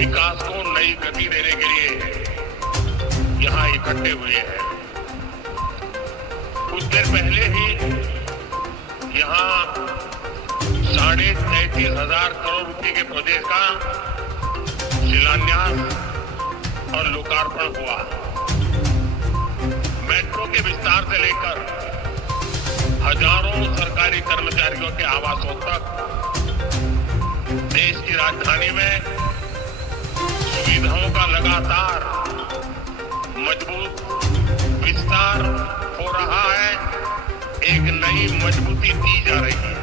विकास को नई गति देने के लिए यहां इकट्ठे हुए हैं। कुछ देर पहले ही यहां 33,500 करोड़ रुपए के प्रोजेक्ट का शिलान्यास और लोकार्पण हुआ। मेट्रो के विस्तार से लेकर हजारों सरकारी कर्मचारियों के आवासों तक देश की राजधानी में सुविधाओं का लगातार मजबूत विस्तार हो रहा है। एक नई मजबूती दी जा रही है।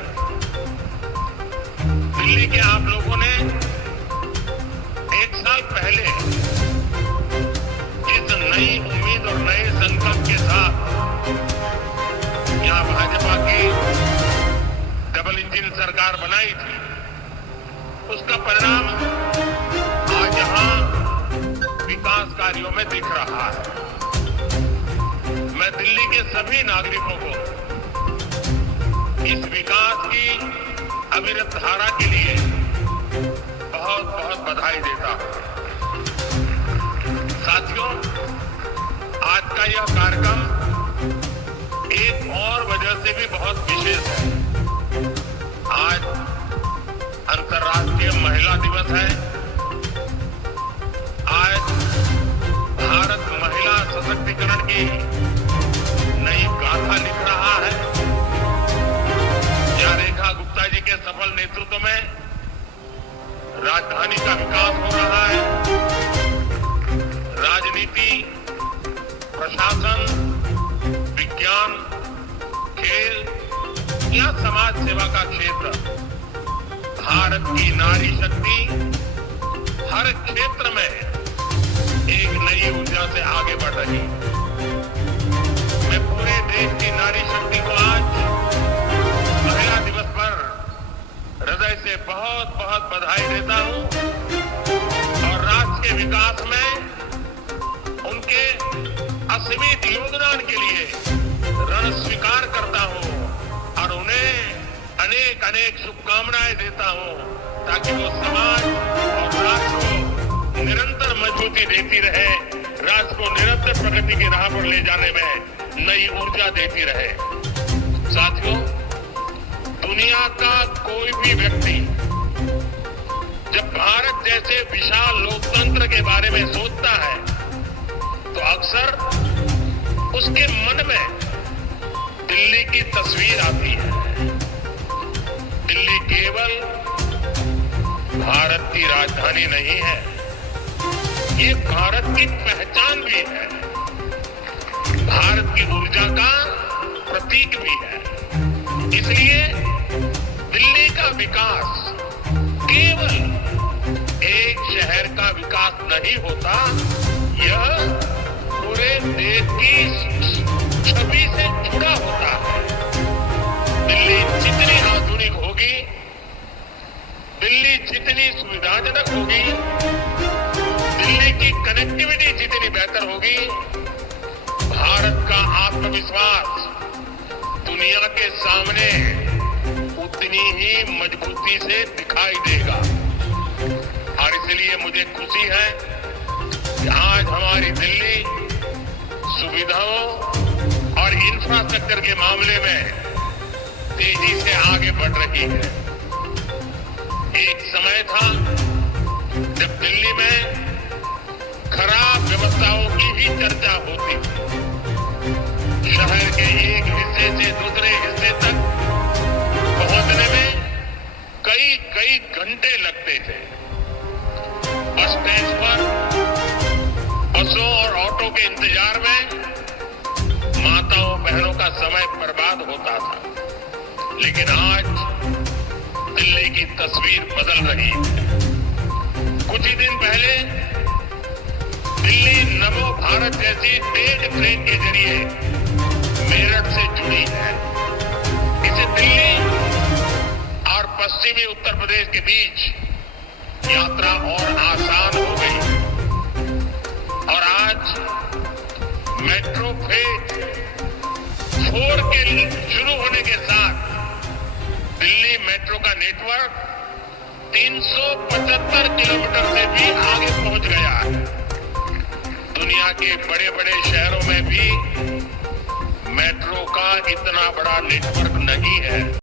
दिल्ली के आप लोगों ने एक साल पहले इस नई उम्मीद और नए संकल्प के साथ यहां भाजपा की डबल इंजन सरकार बनाई थी। उसका परिणाम आज यहां विकास कार्यों में दिख रहा है। मैं दिल्ली के सभी नागरिकों को इस विकास की अविरत धारा के लिए बहुत बहुत बधाई देता हूं। साथियों, आज का यह कार्यक्रम एक और वजह से भी बहुत विशेष है। आज अंतर्राष्ट्रीय महिला दिवस है। आज भारत महिला सशक्तिकरण की नई गाथा लिख रहा है। जहां रेखा गुप्ता जी के सफल नेतृत्व में राजधानी का विकास हो रहा है। राजनीति, प्रशासन, विज्ञान, खेल या समाज सेवा का क्षेत्र भारत की नारी शक्ति हर क्षेत्र में एक नई ऊर्जा से आगे बढ़ रही है। मैं पूरे देश की नारी शक्ति को आज महिला दिवस पर हृदय से बहुत बहुत बधाई देता हूं और राष्ट्र के विकास में उनके असीमित योगदान के लिए ऋण स्वीकार करता हूं और उन्हें अनेक अनेक शुभकामनाएं देता हूं ताकि वो समाज और राष्ट्र को निरंतर मजबूती देती रहे, राष्ट्र को निरंतर प्रगति की राह पर ले जाने में नई ऊर्जा देती रहे। साथियों, दुनिया का कोई भी व्यक्ति जब भारत जैसे विशाल लोकतंत्र के बारे में सोचता है तो अक्सर उसके मन में दिल्ली की तस्वीर आती है। दिल्ली केवल भारत की राजधानी नहीं है, ये भारत की पहचान भी है, भारत की ऊर्जा का प्रतीक भी है। इसलिए दिल्ली का विकास केवल एक शहर का विकास नहीं होता, यह पूरे देश की छवि से जुड़ा होता है। दिल्ली जितनी आधुनिक होगी, दिल्ली जितनी सुविधाजनक होगी, दिल्ली की कनेक्टिविटी जितनी बेहतर होगी, भारत का आत्मविश्वास दुनिया के सामने उतनी ही मजबूती से दिखाई देगा। और इसलिए मुझे खुशी है कि आज हमारी दिल्ली सुविधाओं और इंफ्रास्ट्रक्चर के मामले में तेजी से आगे बढ़ रही है। एक समय था जब दिल्ली में खराब व्यवस्थाओं की ही चर्चा होती थी। शहर के एक हिस्से से दूसरे हिस्से तक पहुंचने में कई घंटे लगते थे। बस स्टैंड पर बसों और ऑटो के इंतजार में माताओं बहनों का समय बर्बाद होता था। लेकिन आज दिल्ली की तस्वीर बदल रही है। कुछ ही दिन पहले दिल्ली नमो भारत जैसी तेज ट्रेन के जरिए मेरठ से जुड़ी है। इससे दिल्ली और पश्चिमी उत्तर प्रदेश के बीच यात्रा और आसान हो गई और आज मेट्रो फेज 4 के शुरू होने के साथ दिल्ली मेट्रो का नेटवर्क 375 किलोमीटर से भी आगे पहुंच गया है। दुनिया के बड़े बड़े शहरों में भी मेट्रो का इतना बड़ा नेटवर्क नहीं है।